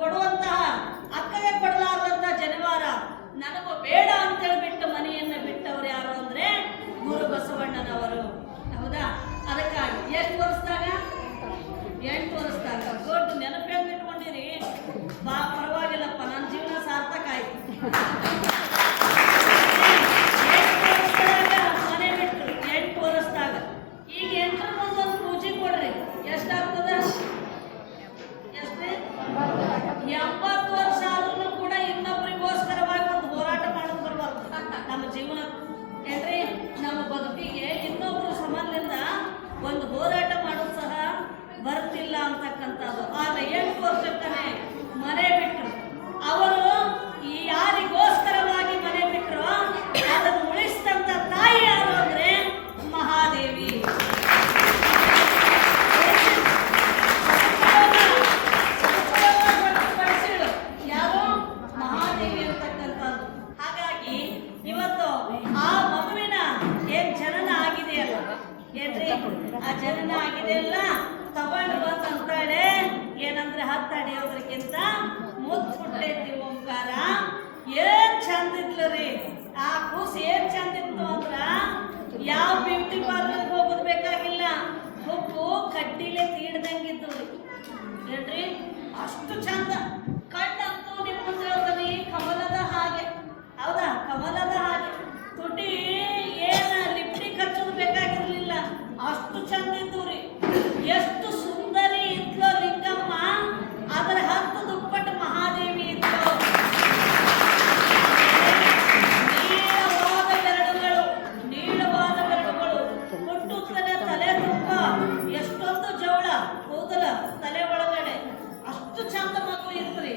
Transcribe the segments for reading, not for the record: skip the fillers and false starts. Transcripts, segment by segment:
ಕೊಡುವಂತಹ ಅಕ್ಕಗೆ ಕೊಡಲಾರದಂತ ಜನಿವಾರ ನನಗೂ ಬೇಡ ಅಂತೇಳಿ ಬಿಟ್ಟು ಮನೆಯನ್ನ ಬಿಟ್ಟವ್ರು ಯಾರು ಅಂದ್ರೆ ಗುರು ಬಸವಣ್ಣನವರು. ಹೌದಾ? ಅದಕ್ಕಾಗಿ ಎಷ್ಟು ವರ್ಷದಾಗ? 8 ವರ್ಷದಾಗ. ದೊಡ್ಡ ನೆನಪೇನ್ ಬಿಟ್ಕೊಂಡಿರಿ, ಪರವಾಗಿಲ್ಲಪ್ಪ, ನನ್ನ ಜೀವನ ಸಾರ್ಥಕ ಆಯ್ತು. 8 ವರ್ಷದಾಗ ಮನೆ ಬಿಟ್ಟು 8 ವರ್ಷದಾಗ. ಈಗ 8ರ ಮುಂದೊಂದು ಪೂಜೆ ಕೊಡ್ರಿ, ಎಷ್ಟಾಗ್ತದ? ಎಷ್ಟೇ? 80 ವರ್ಷ ಆದ್ರೂ ಕೂಡ ಇನ್ನೊಬ್ಬರಿಗೋಸ್ಕರವಾಗಿ ಒಂದು ಹೋರಾಟ ಮಾಡೋದು ಬರಬಾರ್ದು ನಮ್ಮ ಜೀವನ ಏನ್ರಿ. ನಮ್ಮ ಬದುಕಿಗೆ ಇನ್ನೊಬ್ರು ಸಂಬಂಧದಿಂದ ಒಂದು ಹೋರಾಟ ಮಾಡೋದು ಸಹ ಬರ್ತಿಲ್ಲ ಅಂತಕ್ಕಂಥದ್ದು. ಆದ್ರೆ 8 ವರ್ಷಕ್ಕನೇ ಮನೆ ಬಿಟ್ಟರು ಅವರು. ಈ ಯಾರಿಗೋಸ್ಕರವಾಗಿ ಮನೆ ಬಿಟ್ಟರು ಅದನ್ನು ಉಳಿಸಿದಂತ ತಾಯಿ ಯಾರು ಅಂದ್ರೆ ಮಹಾದೇವಿ. ಯಾರು? ಮಹಾದೇವಿ ಅಂತಕ್ಕಂಥದ್ದು. ಹಾಗಾಗಿ ಇವತ್ತು ಆ ಮಗುವಿನ ಏನ್ ಜನನ ಆಗಿದೆಯಲ್ಲ ಏನ್ರಿ, ಆ ಜನನ ಆಗಿದೆಯಲ್ಲ ತಗೊಂಡು ಬಂದಂತಾಳೆ ಏನಂದ್ರೆ 10 ಅಡಿಯೋದ್ರಕ್ಕಿಂತ ಮುದ್ದು ಹುಟ್ಟೈತಿ ಓಂಕಾರ. ಏನ್ ಚಂದ ಇದ್ಲು ರೀ ಆ ಕೂಸು, ಏನ್ ಚಂದ ಇತ್ತು ಅಂದ್ರ ಯಾವ ಬ್ಯೂಟಿ ಪಾರ್ಲರ್ ಹೋಗೋದು ಬೇಕಾಗಿಲ್ಲ, ಹುಬ್ಬು ಕಡ್ಡಿಲೆ ತೀಡ್ದಂಗಿದ್ದು ಏನ್ರಿ, ಅಷ್ಟು ಚಂದ. ಕಣ್ಣಂತೂ ನಿಮ್ಮ ಮುಂದೆ ಹೇಳ್ತಾನೆ ಕಮಲದ ಹಾಗೆ. ಹೌದಾ? ಕಮಲದ ಹಾಗೆ. ತುಟಿ ಏನ ಲಿಪ್ಟಿಕ್ ಹಚ್ಚೋದು ಬೇಕಾಗಿರ್ಲಿಲ್ಲ, ಅಷ್ಟು ಚಂದ ಇದ್ದು ರೀ. ಎಷ್ಟು ಸುಂದರಿ ಇದ್ಲೋ ಲಿಂಗಮ್ಮ, ಅದರ 10 ದುಪ್ಪಟ್ಟು ಮಹಾದೇವಿ ಇದ್ಲು. ನೀಳವಾದ ಬೆರಳುಗಳು, ಹುಟ್ಟುತ್ತಲೇ ತಲೆ ತುಂಬ ಎಷ್ಟೊಂದು ಜವಳ ಕೂದಲ ತಲೆ ಒಳಗಡೆ, ಅಷ್ಟು ಚಂದ ಮಗು ಇದ್ರಿ.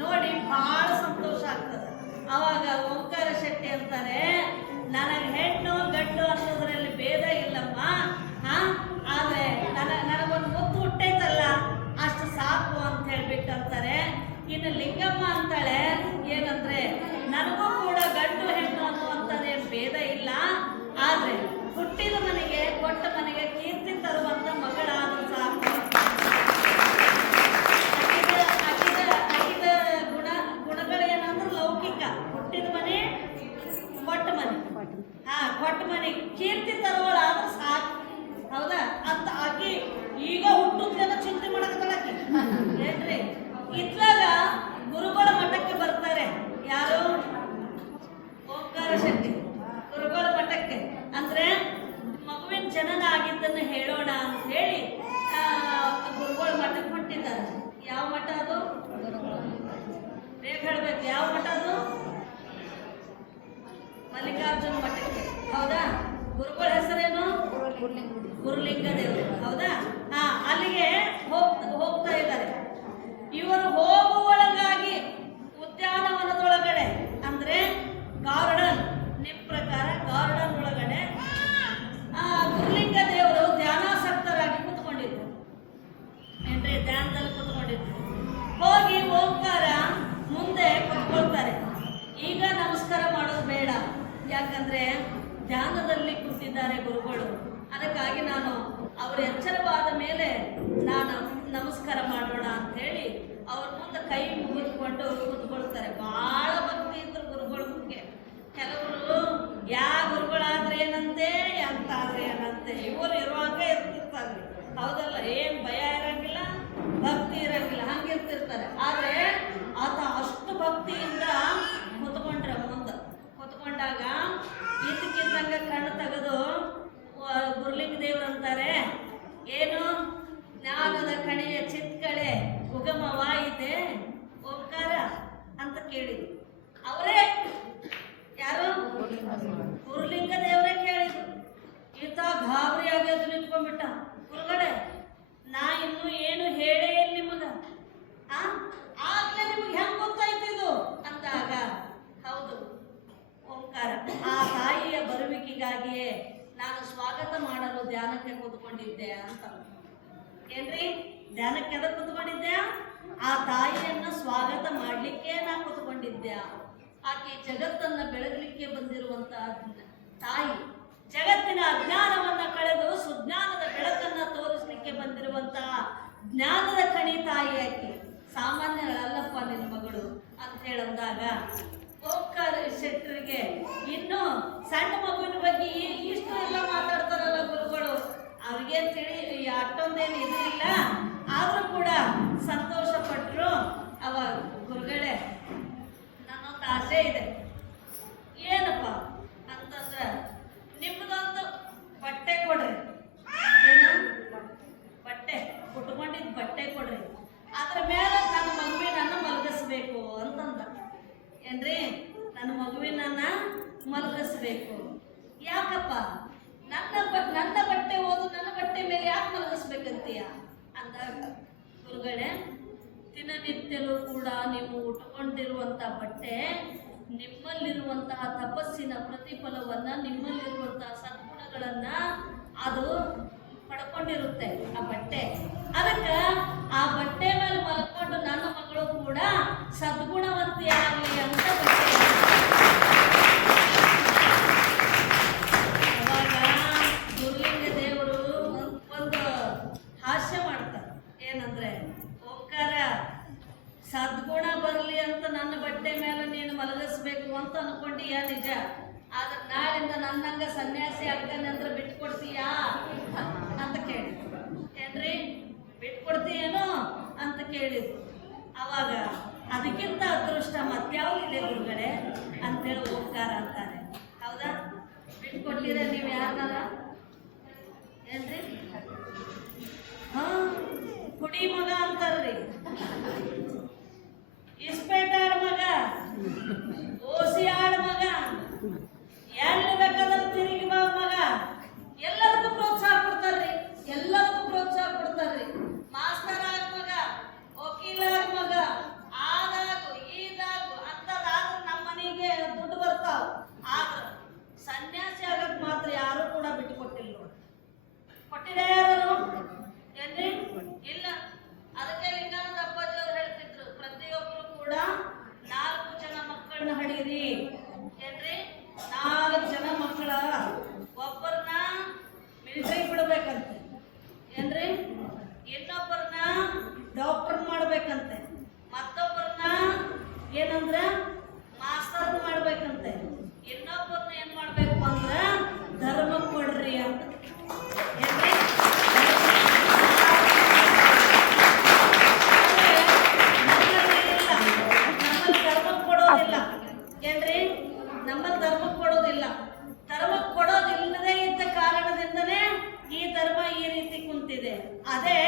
ನೋಡಿ ಬಹಳ ಸಂತೋಷ ಆಗ್ತದೆ. ಅವಾಗ ಓಂಕಾರ ಶೆಟ್ಟಿ ಅಂತಾರೆ, ನನಗೆ ಹೆಣ್ಣು ಗಂಡು ಅನ್ನೋದ್ರಲ್ಲಿ ಭೇದ ಇಲ್ಲಮ್ಮ, ಆದ್ರೆ ನನಗೊಂದು ಮುತ್ತು ಹುಟ್ಟೈತಲ್ಲ ಅಷ್ಟು ಸಾಕು ಅಂತ ಹೇಳ್ಬಿಟ್ಟು ಅಂತಾರೆ. ಇನ್ನು ಲಿಂಗಮ್ಮ ಅಂತಾಳೆ ಏನಂದ್ರೆ, ನನಗೂ ಕೂಡ ಗಂಡು ಹೆಣ್ಣು ಅನ್ನುವಂಥದ್ದೇನು ಭೇದ ಇಲ್ಲ, ಆದ್ರೆ ಹುಟ್ಟಿದ ಮನೆಗೆ ಕೊಟ್ಟ ಮನೆಗೆ ಕೀರ್ತಿ ತರುವಂತ ಮಗಳಾದ್ರೂ ಸಾಕು. ಅಕಿದ ಗುಣಗಳೇನಂದ್ರೆ ಲೌಕಿಕ, ಹುಟ್ಟಿದ ಮನೆ ಕೊಟ್ಟ ಮನೆ, ಕೊಟ್ಟ ಮನೆ ಕೀರ್ತಿ ತರುವಳಾದ್ರೂ ಸಾಕು. ಹೌದಾ? ಅಂತ ಆಕಿ ಈಗ ಹುಟ್ಟುತ್ತೇನ ಚಿಂತೆ ಮಾಡಕತ್ತಾಳಕಿ ಏನ್ರಿ. ಇತ್ಲಾಗ ಗುರುಗಳ ಮಠಕ್ಕೆ ಬರ್ತಾರೆ ಯಾರು? ಓಂಕಾರ ಶೆಟ್ಟಿ ಗುರುಗಳ ಮಠಕ್ಕೆ. ಅಂದ್ರೆ ಮಗುವಿನ ಜನನ ಆಗಿದ್ದನ್ನು ಹೇಳೋಣ ಅಂತ ಹೇಳಿ ಗುರುಗಳ ಮಠಕ್ಕೆ ಹೊಂಟಿದ್ದಾರೆ. ಯಾವ ಮಠ ಅದು? ಬೇಗ ಹೇಳ್ಬೇಕು, ಯಾವ ಮಠ ಅದು? ಮಲ್ಲಿಕಾರ್ಜುನ ಮಠಕ್ಕೆ. ಹೌದಾ? ಗುರುಗಳ ಹೆಸರೇನು? ಗುರುಲಿಂಗ ದೇವರು. ಹೌದಾ? ಅಲ್ಲಿಗೆ ಹೋಗ್ತಾ ಇದ್ದಾರೆ. ಇವರು ಹೋಗುವೊಳಗಾಗಿ ಉದ್ಯಾನವನದೊಳಗಡೆ ಅಂದ್ರೆ ಗಾರ್ಡನ್, ನಿಮ್ ಪ್ರಕಾರ ಗಾರ್ಡನ್ ಒಳಗಡೆ ಗುರುಲಿಂಗ ದೇವರು ಧ್ಯಾನಾಸಕ್ತರಾಗಿ ಕೂತ್ಕೊಂಡಿದ್ರು ಏನ್ರಿ, ಧ್ಯಾನದಲ್ಲಿ ಕೂತ್ಕೊಂಡಿದ್ರು. ಹೋಗಿ ಓಂಕಾರ ಮುಂದೆ ಕೂತ್ಕೊಳ್ತಾರೆ. ಈಗ ನಮಸ್ಕಾರ ಮಾಡೋದು ಬೇಡ, ಯಾಕಂದ್ರೆ ಧ್ಯಾನದಲ್ಲಿ ಕೂತಿದ್ದಾರೆ ಗುರುಗಳು. ಅದಕ್ಕಾಗಿ ನಾನು ಅವರು ಎಚ್ಚರವಾದ ಮೇಲೆ ನಾನು ನಮಸ್ಕಾರ ಮಾಡೋಣ ಅಂತ ಹೇಳಿ ಅವ್ರ ಮುಂದೆ ಕೈ ಮುಗಿದುಕೊಂಡು ಕೂತ್ಕೊಳ್ತಾರೆ. ಬಹಳ ಭಕ್ತಿ ಇದ್ರು ಗುರುಗಳ ಮುಂದೆ. ಕೆಲವರು ಯಾ ಗುರುಗಳಾದ್ರೆ ಏನಂತೆ, ಅಂತ ಆದ್ರೆ ಏನಂತೆ, ಇವರು ಇರುವಾಗ ಇರ್ತಿರ್ತಾರೆ. ಹೌದಲ್ಲ? ಏನ್ ಭಯ ಇರಂಗಿಲ್ಲ, ಭಕ್ತಿ ಇರಂಗಿಲ್ಲ, ಹಂಗಿರ್ತಿರ್ತಾರೆ. ಆದ್ರೆ ಆತ ಅಷ್ಟು ಭಕ್ತಿಯಿಂದ ಕೂತ್ಕೊಂಡ್ರೆ ಮುಂದೆ ಕೂತ್ಕೊಂಡಾಗ ಇದಕ್ಕಿದ್ದಂಗ ಕಣ್ಣು ತೆಗೆದು ಗುರುಲಿಂಗ ದೇವ್ರಂತಾರೆ, ಏನು ಜ್ಞಾನದ ಕಣೆಯ ಚಿತ್ಕಳೆ ಉಗಮವಾಯಿತೆ ಓಂಕಾರ ಅಂತ ಕೇಳಿದ್ರು. ಅವರೇ ಯಾರು? ಗುರುಲಿಂಗ ದೇವರೇ ಕೇಳಿದ್ರು. ಈತ ಗಾಬರಿ ಆಗೋದು ನಿಂತ್ಕೊಂಡ್ಬಿಟ್ಟ. ಗುರುಗಳೇ, ನಾ ಇನ್ನು ಏನು ಹೇಳೇ ಇಲ್ಲ ನಿಮಗ, ಆಗ್ಲೇ ನಿಮ್ಗೆ ಹೆಂಗ್ ಗೊತ್ತಾಯ್ತಿದು ಅಂದಾಗ, ಹೌದು ಓಂಕಾರ, ಆ ತಾಯಿಯ ಬರುವಿಕೆಗಾಗಿಯೇ ನಾನು ಸ್ವಾಗತ ಮಾಡಲು ಧ್ಯಾನಕ್ಕೆ ಕೂತ್ಕೊಂಡಿದ್ದೆ ಅಂತ. ಏನ್ರಿ, ಧ್ಯಾನಕ್ಕೆ ಎದ ಕೂತ್ಕೊಂಡಿದ್ದೆ? ಆ ತಾಯಿಯನ್ನ ಸ್ವಾಗತ ಮಾಡ್ಲಿಕ್ಕೆ ನಾ ಕೂತ್ಕೊಂಡಿದ್ದೆ. ಆಕೆ ಜಗತ್ತನ್ನ ಬೆಳಗಲಿಕ್ಕೆ ಬಂದಿರುವಂತ ತಾಯಿ, ಜಗತ್ತಿನ ಅಜ್ಞಾನವನ್ನ ಕಳೆದು ಸುಜ್ಞಾನದ ಬೆಳಕನ್ನ ತೋರಿಸಲಿಕ್ಕೆ ಬಂದಿರುವಂತಹ ಜ್ಞಾನದ ಕಣಿ ತಾಯಿ. ಆಕೆ ಸಾಮಾನ್ಯಗಳಲ್ಲಪ್ಪ. ಅಂದಾಗ ಓಂಕಾರ ಶೆಟ್ಟರಿಗೆ ಇನ್ನು ಸಣ್ಣ ಮಗುವಿನ ಬಗ್ಗೆ ಇಷ್ಟು ಎಲ್ಲ ಮಾತಾಡ್ತಾರಲ್ಲ ಗುರುಗಳು, ಅವ್ರಿಗೆ ತಿಳಿ ಅಷ್ಟೊಂದೇನು ಇದಿಲ್ಲ, ಆದರೂ ಕೂಡ ಸಂತೋಷ ಪಟ್ಟರು. ಅವಾಗ ಗುರುಗಳೇ ನನ್ನೊಂದು ಆಸೆ ಇದೆ, ಏನಪ್ಪ ಅಂತಂದ್ರೆ ನಿಮ್ದೊಂದು ಬಟ್ಟೆ ಕೊಡ್ರಿ, ಏನು ಬಟ್ಟೆ ಉಟ್ಕೊಂಡಿದ್ದು ಬಟ್ಟೆ ಕೊಡ್ರಿ, ಅದ್ರ ಮೇಲೆ ನನ್ನ ಮಗುವಿನನ್ನ ಮಲಗಿಸ್ಬೇಕು ಅಂತಂದ. ಏನ್ರಿ, ನನ್ನ ಮಗುವಿನನ್ನ ಮಲಗಿಸ್ಬೇಕು. ಯಾಕಪ್ಪ ನನ್ನ ಬಟ್ಟೆ ಓದು, ನನ್ನ ಬಟ್ಟೆ ಮೇಲೆ ಯಾಕೆ ಮಲಗಿಸ್ಬೇಕಂತೀಯ ಅಂದಾಗ ಗುರುಗಳೇ, ದಿನನಿತ್ಯಲೂ ಕೂಡ ನೀವು ಉಟ್ಕೊಂಡಿರುವಂಥ ಬಟ್ಟೆ ನಿಮ್ಮಲ್ಲಿರುವಂತಹ ತಪಸ್ಸಿನ ಪ್ರತಿಫಲವನ್ನ, ನಿಮ್ಮಲ್ಲಿರುವಂತಹ ಸದ್ಗುಣಗಳನ್ನ ಅದು ಪಡ್ಕೊಂಡಿರುತ್ತೆ ಆ ಬಟ್ಟೆ. ಅದಕ್ಕೆ ಆ ಬಟ್ಟೆ ಮೇಲೆ ಮಲ್ಕೊಂಡು ನನ್ನ ಮಗಳು ಕೂಡ ಸದ್ಗುಣವಂತಿ ಆಗಲಿ ಅಂತ ಅವಾಗ ಗುರುಲಿಂಗ ದೇವರು ಒಂದು ಹಾಸ್ಯ ಮಾಡ್ತಾರೆ. ಏನಂದ್ರೆ, ಓಂಕಾರ ಸದ್ಗುಣ ಬರಲಿ ಅಂತ ನನ್ನ ಬಟ್ಟೆ ಮೇಲೆ ನೀನು ಮಲಗಿಸ್ಬೇಕು ಅಂತ ಅನ್ಕೊಂಡಿಯಾ ನಿಜ, ಆದ್ರೆ ನಾಳಿಂದ ನನ್ನಂಗ ಸನ್ಯಾಸಿ ಆಗ್ತಾನೆ ಅಂದ್ರೆ ಬಿಟ್ಕೊಡ್ತೀಯಾ ಅಂತ ಕೇಳಿದ್ರು. ಏನ್ರಿ, ಬಿಟ್ಕೊಡ್ತೀಯೇನೋ ಅಂತ ಕೇಳಿದ್ರು. ಅವಾಗ ಅದಕ್ಕಿಂತ ಅದೃಷ್ಟ ಮತ್ಯಾವುದಿದೆ ಗುರುಗಳೇ ಅಂತೇಳಿ ಓಂಕಾರ ಅಂತಾರೆ. ಹೌದಾ? ಬಿಟ್ಕೊಡ್ತೀರ ನೀವು ಯಾರನ್ನಾರ? ಏನ್ರಿ, ಕುಡಿ ಮಗ ಅಂತಾರ್ರಿ, ಇಸ್ಪೇಟಾಡ್ ಮಗ, ಓಸಿಯಾಡ್ ಮಗ, ಎಲ್ಲಿ ಬೇಕಾದ್ರೆ ತಿರುಗಿ ಬಾ ಮಗ, ಎಲ್ಲದಕ್ಕೂ ಪ್ರೋತ್ಸಾಹ ಕೊಡ್ತಾರ್ರಿ, ಎಲ್ಲದಕ್ಕೂ ಪ್ರೋತ್ಸಾಹ ಕೊಡ್ತಾರ್ರಿ. ಮಾಸ್ತರ್ ಆಗ ಮಗ, ವಕೀಲ ಆಗ ಮಗ, ಆದಾಗು ಈದಾಗು ಅಂತದಾದ್ರೂ ನಮ್ಮ ಮನೆಗೆ ದುಡ್ಡು ಬರ್ತಾವ. ಆದ್ರ ಸನ್ಯಾಸಿ ಆಗಕ್ ಮಾತ್ರ ಯಾರು ಕೂಡ ಬಿಟ್ಟುಕೊಟ್ಟಿಲ್ಲ. ಕೊಟ್ಟಿರ ಯಾರು? ಏನ್ರಿ, ಇಲ್ಲ. ಅದಕ್ಕೆ ಲಿಂಗಾನಂದ ಅಪ್ಪಾಜಿ ಅವ್ರು ಹೇಳ್ತಿದ್ರು, ಪ್ರತಿಯೊಬ್ರು ಕೂಡ 4 ಜನ ಮಕ್ಕಳನ್ನ ಹಡೀರಿ. ಏನ್ರಿ, 4 ಜನ ಮಕ್ಕಳ, ಒಬ್ಬರನ್ನ ಮಿಲಿಟರಿ ಬಿಡ್ಬೇಕಂತೆ, ಏನ್ರಿ, ಇನ್ನೊಬ್ಬರನ್ನ ಡಾಕ್ಟರ್ ಮಾಡ್ಬೇಕಂತೆ, ಮತ್ತೊಬ್ಬರನ್ನ ಏನಂದ್ರ ಮಾಸ್ತರ್ ಮಾಡ್ಬೇಕಂತೆ, ಇನ್ನೊಬ್ಬರನ್ನ ಏನ್ ಮಾಡ್ಬೇಕು ಅಂದ್ರ ಧರ್ಮ ಕೊಡ್ರಿ ಅಂತ. ಏನ್ರಿ, ನಮ್ಮಲ್ಲಿ ಧರ್ಮ ಕೊಡೋದಿಲ್ಲ. ಏನ್ರಿ, ನಮ್ಮಲ್ಲಿ ಧರ್ಮ ಕೊಡೋದಿಲ್ಲ. ಧರ್ಮ ಕೊಡೋದಿಲ್ಲದೆ ಇದ್ದ ಕಾರಣದಿಂದನೇ ಈ ಧರ್ಮ ಈ ರೀತಿ ಕುಂತಿದೆ. ಅದೇ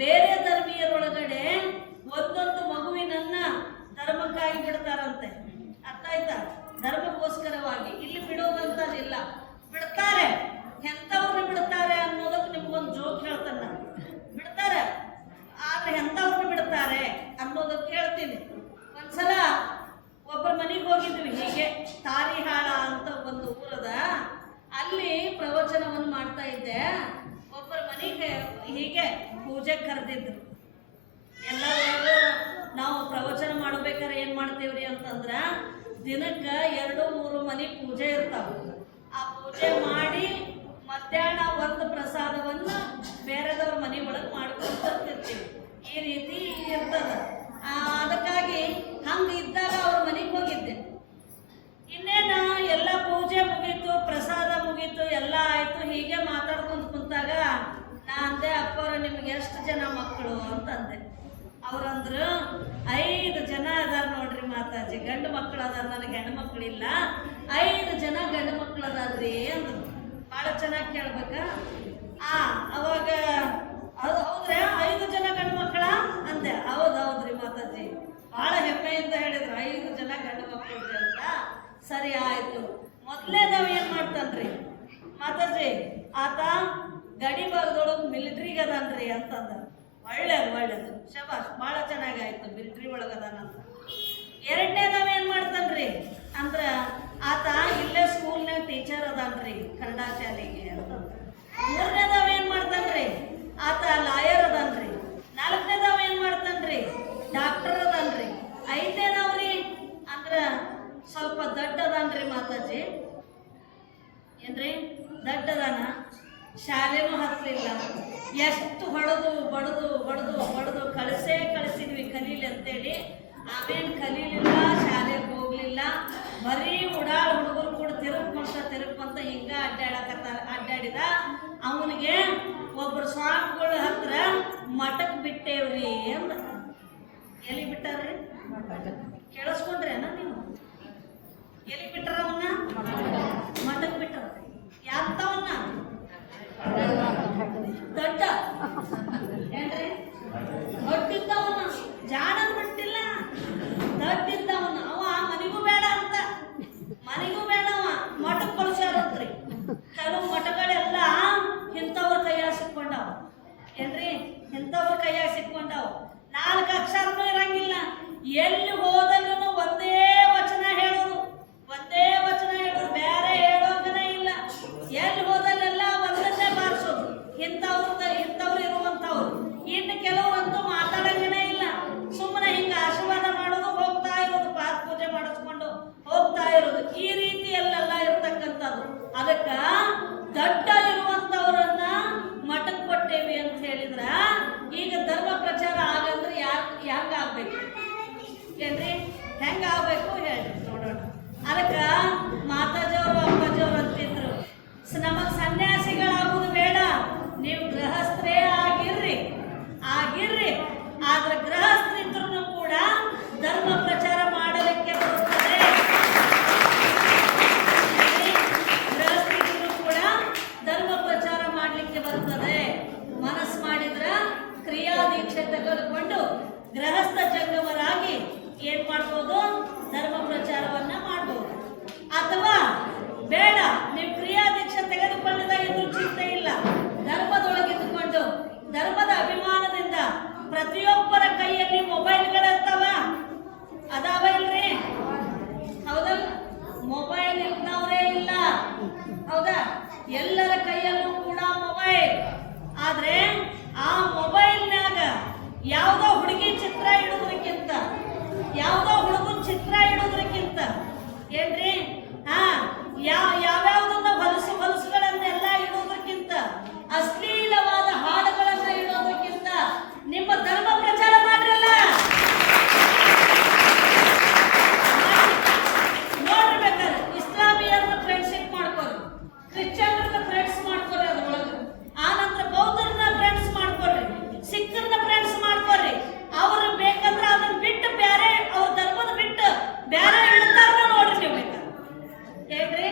ಬೇರೆ ಧರ್ಮೀಯರೊಳಗಡೆ ಒಂದೊಂದು ಮಗುವಿನನ್ನ ಧರ್ಮಕ್ಕಾಗಿ ಬಿಡ್ತಾರಂತೆ. ಅರ್ಥ ಆಯ್ತಾ? ಧರ್ಮಕ್ಕೋಸ್ಕರವಾಗಿ. ಇಲ್ಲಿ ಬಿಡೋದಂತದಿಲ್ಲ, ಬಿಡ್ತಾರೆ. ಎಂಥವ್ರನ್ನ ಬಿಡ್ತಾರೆ ಅನ್ನೋದಕ್ಕೆ ನಿಮ್ಗೊಂದು ಜೋಕ್ ಹೇಳ್ತಾನೆ. ಬಿಡ್ತಾರೆ, ಆದ್ರೆ ಎಂಥವ್ರನ್ನ ಬಿಡ್ತಾರೆ ಅನ್ನೋದಕ್ಕೆ ಹೇಳ್ತೀನಿ. ಒಂದ್ಸಲ ಒಬ್ಬರ ಮನೆಗೆ ಹೋಗಿದ್ವಿ, ಹೀಗೆ ತಾರಿಹಾಳ ಅಂತ ಒಂದು ಊರದ. ಅಲ್ಲಿ ಪ್ರವಚನವನ್ನು ಮಾಡ್ತಾ ಇದ್ದೆ. ಒಬ್ಬರ ಮನೆಗೆ ಹೀಗೆ ಪೂಜೆ ಕರೆದಿದ್ರು. ಎಲ್ಲರೂ ನಾವು ಪ್ರವಚನ ಮಾಡ್ಬೇಕಾದ್ರೆ ಏನ್ ಮಾಡ್ತೀವ್ರಿ ಅಂತಂದ್ರ, ದಿನಕ್ಕೆ 2-3 ಮನೆ ಪೂಜೆ ಇರ್ತಾವ. ಆ ಪೂಜೆ ಮಾಡಿ ಮಧ್ಯಾಹ್ನ ಒಂದು ಪ್ರಸಾದವನ್ನ ಬೇರೆದವ್ರ ಮನೆ ಒಳಗೆ ಮಾಡ್ಕೊಂಡು ತರ್ತಿರ್ತೀವಿ. ಈ ರೀತಿ ಇರ್ತದ. ಅದಕ್ಕಾಗಿ ಹಂಗ ಇದ್ದಾಗ ಅವ್ರ ಮನೆಗೆ ಹೋಗಿದ್ದೆ. ಇನ್ನೇನು ಎಲ್ಲ ಪೂಜೆ ಮುಗೀತು, ಪ್ರಸಾದ ಮುಗೀತು, ಎಲ್ಲ ಆಯ್ತು. ಹೀಗೆ ಮಾತಾಡ್ಕೊಂಡು ಕುಂತಾಗ ನಾ ಅಂದೆ, ಅಪ್ಪವ್ರ ನಿಮ್ಗೆ ಎಷ್ಟು ಜನ ಮಕ್ಕಳು ಅಂತಂದೆ. ಅವ್ರಂದ್ರು, 5 ಜನ ಅದಾರ ನೋಡ್ರಿ ಮಾತಾಜಿ, ಗಂಡು ಮಕ್ಕಳು ಅದಾರ, ನನಗೆ ಹೆಣ್ಣು ಮಕ್ಕಳಿಲ್ಲ, 5 ಜನ ಗಂಡು ಮಕ್ಕಳು ಅದಾರ್ರಿ ಅಂದ್ರು. ಭಾಳ ಚೆನ್ನಾಗಿ ಕೇಳ್ಬೇಕ. ಅವಾಗ ಅದು ಹೌದ್ರಿ, 5 ಜನ ಗಂಡು ಮಕ್ಕಳ ಅಂದೆ. ಹೌದ್ರಿ ಮಾತಾಜಿ, ಭಾಳ ಹೆಮ್ಮೆಯಿಂದ ಹೇಳಿದ್ರು, 5 ಜನ ಗಂಡು ಮಕ್ಕಳು ಅಂತ. ಸರಿ ಆಯ್ತು. ಮೊದಲನೇದವ ಏನ್ ಮಾಡ್ತಾನ್ರಿ ಮಾತಾಜಿ, ಆತ ಗಡಿ ಭಾಗದೊಳಗೆ ಮಿಲಿಟ್ರಿಗೆ ಅದಾನ್ರಿ ಅಂತಂದ. ಒಳ್ಳೇದು, ಶಬಾಷ್, ಭಾಳ ಚೆನ್ನಾಗಾಯ್ತು, ಮಿಲಿಟ್ರಿ ಒಳಗದಾನಂತ. 2ನೇದವ ಏನ್ ಮಾಡ್ತಾನ್ರಿ ಅಂದ್ರ, ಆತ ಇಲ್ಲೇ ಸ್ಕೂಲ್ನಾಗ ಟೀಚರ್ ಅದಾನ್ರಿ, ಕನ್ನಡ ಶಾಲೆಗೆ ಅಂತ. 3ನೇದವ ಏನ್ ಮಾಡ್ತಾನ್ರಿ, ಆತ ಲಾಯರ್ ಅದಾನ್ರಿ. 4ನೇದವ ಏನ್ ಮಾಡ್ತಾನ್ರಿ, ಡಾಕ್ಟರ್ ಅದಾನ್ರಿ. 5ನೇದವ್ರಿ ಅಂದ್ರ ಸ್ವಲ್ಪ ದೊಡ್ಡದಾನ್ರಿ ಮಾತಾಜಿ. ಏನ್ರಿ, ದೊಡ್ಡದಾನ, ಶಾಲೆನೂ ಹತ್ತಲಿಲ್ಲ. ಎಷ್ಟು ಹೊಡೆದು ಕಳಿಸಿದ್ವಿ ಕಲೀಲಿ ಅಂತೇಳಿ. ಆಮೇಲೆ ಕಲೀಲಿಲ್ಲ, ಶಾಲೆ ಸ್ವಾಮಿಗಳ ಹತ್ರ ಮಠಕ್ ಬಿಟ್ಟೇವ್ರಿ ಅಂದ. ಎಲ್ಲಿ ಬಿಟ್ಟಾರ್ರಿ? ಕೇಳಿಸ್ಕೊಂಡ್ರೇನ ನೀವು? ಎಲ್ಲಿ ಬಿಟ್ಟಾರ ಅವನ್ನ? ಮಠಕ್ ಬಿಟ್ಟಾರ. ಯಾತವನ್ನ? ದೊಡ್ಡ ಏನ್ರಿ? ದೊಡ್ಡಿದ್ದವನ್ನ, ಜಾಣನ್ ಬಿಟ್ಟಿಲ್ಲ, ದೊಡ್ಡಿದ್ದವನ್ನ. ಅವ ಮನೆಗೂ ಬೇಡ ಅಂತ, ಮನೆಗೂ ಬೇಡವ ಮಠಕ್ ಕಳಿಸ್ಯಾರತ್ರಿ. ಕೆಲವು ಮಠಗಳೆಲ್ಲ ಇಂಥವ್ರ ಕೈಯಾಗ ಸಿಕ್ಕೊಂಡಾವ ಏನ್ರಿ? ಇಂಥವ್ರ ಕೈಯಾಗ ಸಿಕ್ಕೊಂಡಾವ. 4 ಅಕ್ಷರನೂ ಇರಂಗಿಲ್ಲ. ಎಲ್ಲಿ ಹೋದಲ್ಲೂ ಒಂದೇ ವಚನ ಹೇಳೋದು, ಒಂದೇ ವಚನ ಹೇಳೋದು, ಬೇರೆ ಹೇಳೋಂಗನೇ ಇಲ್ಲ. ಎಲ್ಲಿ ಹೋದಲ್ಲೆಲ್ಲ ಒಂದನ್ನೇ ಬಾರಿಸೋದು. ಇಂಥವ್ರು ಇರುವಂಥವ್ರು. ಇನ್ನು ಕೆಲವರಂತೂ ಮಾತಾಡಂಗನೇ ಇಲ್ಲ. ಸುಮ್ಮನೆ ಹಿಂಗೆ ಆಶೀರ್ವಾದ ಮಾಡೋದು, ಹೋಗ್ತಾ ಇರೋದು, ಪಾದ ಪೂಜೆ ಮಾಡಿಸ್ಕೊಂಡು ಹೋಗ್ತಾ ಇರೋದು. ಈ ರೀತಿಯಲ್ಲೆಲ್ಲ ಇರ್ತಕ್ಕಂಥದ್ದು. ಅದಕ್ಕ ದೊಡ್ಡ ಇರುವಂಥವ್ರನ್ನ ಮಠಕ್ಕೆ ಕೊಟ್ಟೇವಿ ಅಂತ ಹೇಳಿದ್ರ, ಈಗ ಧರ್ಮ ಪ್ರಚಾರ ಆಗಂದ್ರೆ ಹೆಂಗ ಆಗ್ಬೇಕು ಏನ್ರಿ? ಹೆಂಗ ಆಗ್ಬೇಕು ಹೇಳಿ ನೋಡೋಣ. ಅದಕ್ಕ ಮಾತಾಜಿಯವರು ಅಪ್ಪಾಜಿಯವರು ಅಂತಿದ್ರು, ನಮಗ್ ಸನ್ಯಾಸಿಗಳಾಗುವುದು ಬೇಡ, ನೀವು ಗೃಹಸ್ಥರೇ ಆಗಿರ್ರಿ. ಆದ್ರೆ ಗೃಹಸ್ಥರಿದ್ರು ಕೂಡ ಧರ್ಮ ಪ್ರಚಾರ ಮಾಡಲಿಕ್ಕೆ ಬರುತ್ತದೆ. ಗೃಹಸ್ಥರಿದ್ರು ಕೂಡ ಧರ್ಮ ಪ್ರಚಾರ ಮಾಡಲಿಕ್ಕೆ ಬರುತ್ತದೆ. ಮನಸ್ಸು ಮಾಡಿದ್ರ ಕ್ರಿಯಾ ದೀಕ್ಷೆ ತೆಗೆದುಕೊಂಡು ಗೃಹಸ್ಥ ಜಂಗಮರಾಗಿ ಏನ್ ಮಾಡ್ಬೋದು? ಧರ್ಮ ಪ್ರಚಾರವನ್ನ ಮಾಡ್ಬೋದು. ಅಥವಾ ಬೇಡ, ನೀವು ಕ್ರಿಯಾ ದೀಕ್ಷೆ ತೆಗೆದುಕೊಳ್ಳದ ಇದ್ರೂ ಚಿಂತೆ ಇಲ್ಲ, ಧರ್ಮದೊಳಗಿದ್ದುಕೊಂಡು ಧರ್ಮದ ಅಭಿಮಾನದಿಂದ ಪ್ರತಿಯೊಬ್ಬರ ಕೈಯಲ್ಲಿ ಮೊಬೈಲ್ಗಳಿರ್ತಾವ, ಅದಾವ ಇಲ್ರಿ? ಹೌದಲ್ಲ? ಮೊಬೈಲ್ ಇಲ್ದವ್ರೇ ಇಲ್ಲ, ಹೌದಾ? ಎಲ್ಲರ ಕೈಯಲ್ಲೂ ಕೂಡ ಮೊಬೈಲ್. ಆದ್ರೆ ಆ ಮೊಬೈಲ್ನಾಗ ಯಾವುದೋ ಹುಡುಗಿ ಚಿತ್ರ ಇಡೋದ್ರಕ್ಕಿಂತ, ಯಾವುದೋ ಹುಡುಗನ ಚಿತ್ರ ಇಡೋದ್ರಕ್ಕಿಂತ ಏನ್ರಿ, ಯಾವ್ಯಾವ್ದನ್ನ ಹೊಲಸುಗಳನ್ನೆಲ್ಲ ಇಡೋದಕ್ಕಿಂತ, ಅಶ್ಲೀಲವಾದ ಹಾಡುಗಳನ್ನ ಇಡೋದಕ್ಕಿಂತ ನಿಮ್ಮ ಧರ್ಮ ಪ್ರಚಾರ ಮಾಡ್ರಲ್ಲ. ನೋಡ್ರಿ, ಬೇಕಾದ್ರೆ ಇಸ್ಲಾಮಿಯರ್ನ ಫ್ರೆಂಡ್ಶಿಪ್ ಮಾಡ್ಕೊರಿ, ಕ್ರಿಶ್ಚಿಯನ್ರನ್ನ ಫ್ರೆಂಡ್ಸ್ ಮಾಡ್ಕೊರಿ, ಅದ್ರೊಳಗೆ ಆನಂತರ ಬೌದ್ಧರನ್ನ ಫ್ರೆಂಡ್ಸ್ ಮಾಡ್ಕೊರಿ, ಸಿಖ್ರನ್ನ ಫ್ರೆಂಡ್ಸ್ ಮಾಡ್ಕೊರಿ. ಅವ್ರು ಬೇಕಂದ್ರೆ ಅದನ್ನ ಬಿಟ್ಟು ಬೇರೆ, ಅವ್ರ ಧರ್ಮದ ಬಿಟ್ಟು ಬೇರೆ ಇಡ್ತಾರ ನೋಡ್ರಿ. ನೀವು ಬೇಕಾದ್ರೆ ಏನ್ರಿ,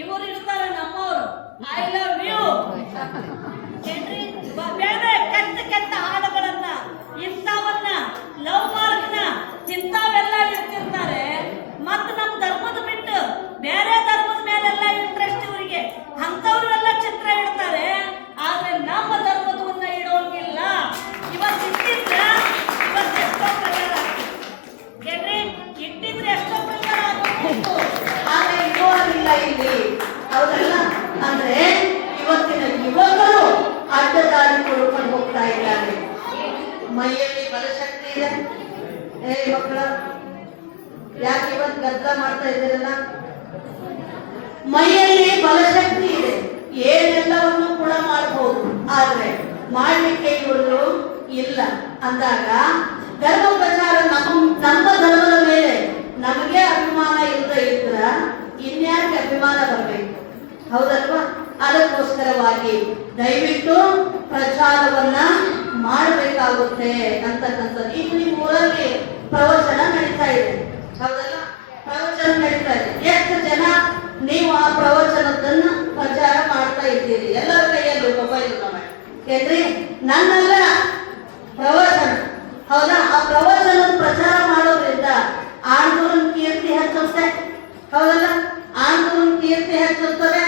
ಇವರು ಇಡ್ತಾರ ನಮ್ಮವ್ರು, ಐ ಲವ್ ಯು ಏನ್ರಿ, ಬೇರೆ ಕೆಟ್ಟ ಹಾಡುಗಳನ್ನ, ಇಂಥವನ್ನ, ಲವ್ ಮಾರ್ಕ್ನ ಇಂಥವೆಲ್ಲ ಇಡ್ತಿರ್ತಾರೆ. ಮತ್ ನಮ್ ಧರ್ಮದ ಬಿಟ್ಟು ಬೇರೆ ಧರ್ಮದ ಮೇಲೆಲ್ಲ ಇಂಟ್ರೆಸ್ಟ್ ಇವರಿಗೆ, ಅಂಥವ್ರೆಲ್ಲ ಚಿತ್ರ ಇಡ್ತಾರೆ. ಆದ್ರೆ ನಮ್ಮ ಧರ್ಮದವನ್ನ ಇಡೋಂಗಿಲ್ಲ. ಇವತ್ತಿಟ್ಟಿದ್ರ ಎಷ್ಟೋ ಪ್ರಚಾರ ಆಗ್ತದೆ ಏನ್ರಿ, ಇಟ್ಟಿದ್ರೆ ಎಷ್ಟೋ ಪ್ರಚಾರ ಆಗೋದು, ಆದ್ರೆ ಇರೋದಿಲ್ಲ ಇಲ್ಲಿ, ಹೌದಲ್ಲ? ಅಂದ್ರೆ ಇವತ್ತಿನ ಯುವಕರು ಅಡ್ಡದಾರಿ ಕೊಡ್ಕೊಂಡು ಹೋಗ್ತಾ ಇದ್ದಾರೆ. ಮೈಯಲ್ಲಿ ಬಲಶಕ್ತಿ ಇದೆ. ಮಕ್ಕಳ, ಯಾಕೆ ಇವತ್ತು ಗದ್ದಲ ಮಾಡ್ತಾ ಇದ್ದೀರಲ್ಲ? ಮೈಯಲ್ಲಿ ಬಲಶಕ್ತಿ ಇದೆ, ಏನೆಲ್ಲವನ್ನು ಕೂಡ ಮಾಡಬಹುದು. ಆದ್ರೆ ಮಾಡ್ಲಿಕ್ಕೆ ಇವರು ಇಲ್ಲ ಅಂದಾಗ ಧರ್ಮ ಪ್ರಚಾರ ನಮ್ಮ ಧರ್ಮದ ಮೇಲೆ ನಮಗೆ ಅಭಿಮಾನ ಇಲ್ಲದೆ ಇದ್ರ ಇನ್ಯಾಕೆ ಅಭಿಮಾನ ಬರಬೇಕು? ಹೌದಲ್ವಾ? ಅದಕ್ಕೋಸ್ಕರವಾಗಿ ದಯವಿಟ್ಟು ಪ್ರಚಾರವನ್ನ ಮಾಡಬೇಕಾಗುತ್ತೆ ಅಂತಕ್ಕಂಥದ್ದು. ಈಗ ನಿಮ್ಮ ಊರಲ್ಲಿ ಪ್ರವಚನ ನಡೀತಾ ಇದೆ, ಹೌದಲ್ಲ? ಪ್ರವಚನ ನಡೀತಾ ಇದೆ. ಎಷ್ಟು ಜನ ನೀವು ಆ ಪ್ರವಚನದನ್ನ ಪ್ರಚಾರ ಮಾಡ್ತಾ ಇದ್ದೀರಿ? ಎಲ್ಲರ ಕೈಯಲ್ಲೂ ಮೊಬೈಲ್ ಏನ್ರಿ? ನನ್ನೆಲ್ಲ ಪ್ರವಚನ, ಹೌದಾ? ಆ ಪ್ರವಚನ ಪ್ರಚಾರ ಮಾಡೋದ್ರಿಂದ ಆಂದೋಲನ ಕೀರ್ತಿ ಹೆಚ್ಚುತ್ತೆ, ಹೌದಲ್ಲ? ಆಂದೋಲನ ಕೀರ್ತಿ ಹೆಚ್ಚುತ್ತದೆ.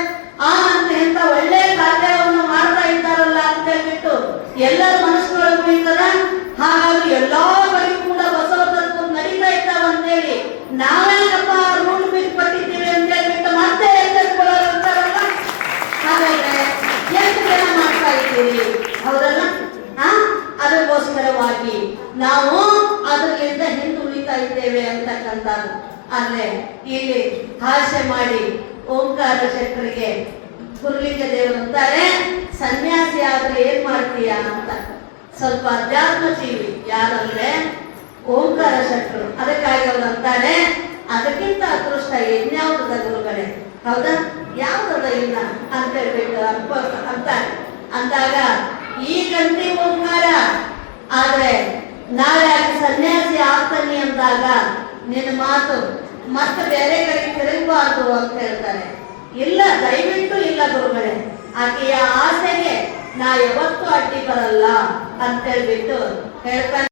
ಆ ಅಂತ ಎಂತ ಒಳ್ಳೆ ಕಾರ್ಯವನ್ನು ಮಾಡ್ತಾ ಇದ್ದಾರಲ್ಲ ಅಂತ ಹೇಳ್ಬಿಟ್ಟು ಎಲ್ಲರ ಮನಸ್ಸುಗಳು ಇರ್ತದ. ಹಾಗಾಗಿ ಎಲ್ಲಾ ಕಡೆ ಕೂಡ ಬಸವ ತತ್ವ ನಡೀತಾ ಇದ್ದಾವ ಅಂತೇಳಿ ನಾವೇನಪ್ಪ ರೂಲ್ ಬಿಟ್ಟು ಕೊಟ್ಟಿದ್ದೀವಿ ಅಂತ ಹೇಳ್ಬಿಟ್ಟು ಮತ್ತೆ ಎಚ್ಚರಿಕೊಳ್ಳೋರಂತಾರಲ್ಲ. ಹಾಗಾದ್ರೆ ಎಷ್ಟು ಜನ ಮಾಡ್ತಾ ಇದ್ದೀವಿ? ಹೌದಲ್ಲ? ಅದಕ್ಕೋಸ್ಕರವಾಗಿ ನಾವು ಅದರಿಂದ ಹಿಂದುಳಿತಾ ಇದ್ದೇವೆ ಅಂತಕ್ಕಂಥದ್ದು. ಆದ್ರೆ ಇಲ್ಲಿ ಹಾಸ್ಯ ಮಾಡಿ ಓಂಕಾರ ಶೆಟ್ಟರಿಗೆ ಗುರುಲಿಂಗ ದೇವರು ಅಂತಾರೆ, ಸನ್ಯಾಸಿ ಆದ್ರೆ ಏನ್ ಮಾಡ್ತೀಯ ಅಂತ. ಸ್ವಲ್ಪ ಅಧ್ಯಾತ್ಮ ಜೀವಿ ಯಾರಂದ್ರೆ ಓಂಕಾರ ಶೆಟ್ಟರು. ಅದಕ್ಕಾಗಿ ಅವ್ರು ಅಂತಾರೆ, ಅದಕ್ಕಿಂತ ಅದೃಷ್ಟ ಇನ್ಯಾವುದದ ಗುರುಗಳೇ, ಹೌದಾ? ಯಾವುದದ ಇಲ್ಲ ಅಂತ ಹೇಳ್ಬಿಟ್ಟು ಅಂತಾರೆ. ಅಂದಾಗ ಈಗಂತಿ ಮುಖಾರ, ಆದ್ರೆ ನಾಳೆ ಸನ್ಯಾಸಿ ಆಗ್ತಾನೆ ಅಂದಾಗ ನಿನ್ನ ಮಾತು ಮತ್ತೆ ಬೇರೆ ಕಡೆ ತಿರುಗಬಾರ್ದು ಅಂತ ಹೇಳ್ತಾರೆ. ಇಲ್ಲ, ದಯವಿಟ್ಟು ಇಲ್ಲ ಗುರುಗಳೇ, ಆಕೆಯ ಆಸೆಗೆ ನಾ ಯಾವತ್ತೂ ಅಡ್ಡಿ ಬರಲ್ಲ ಅಂತ ಹೇಳ್ಬಿಟ್ಟು ಹೇಳ್ತಾನೆ.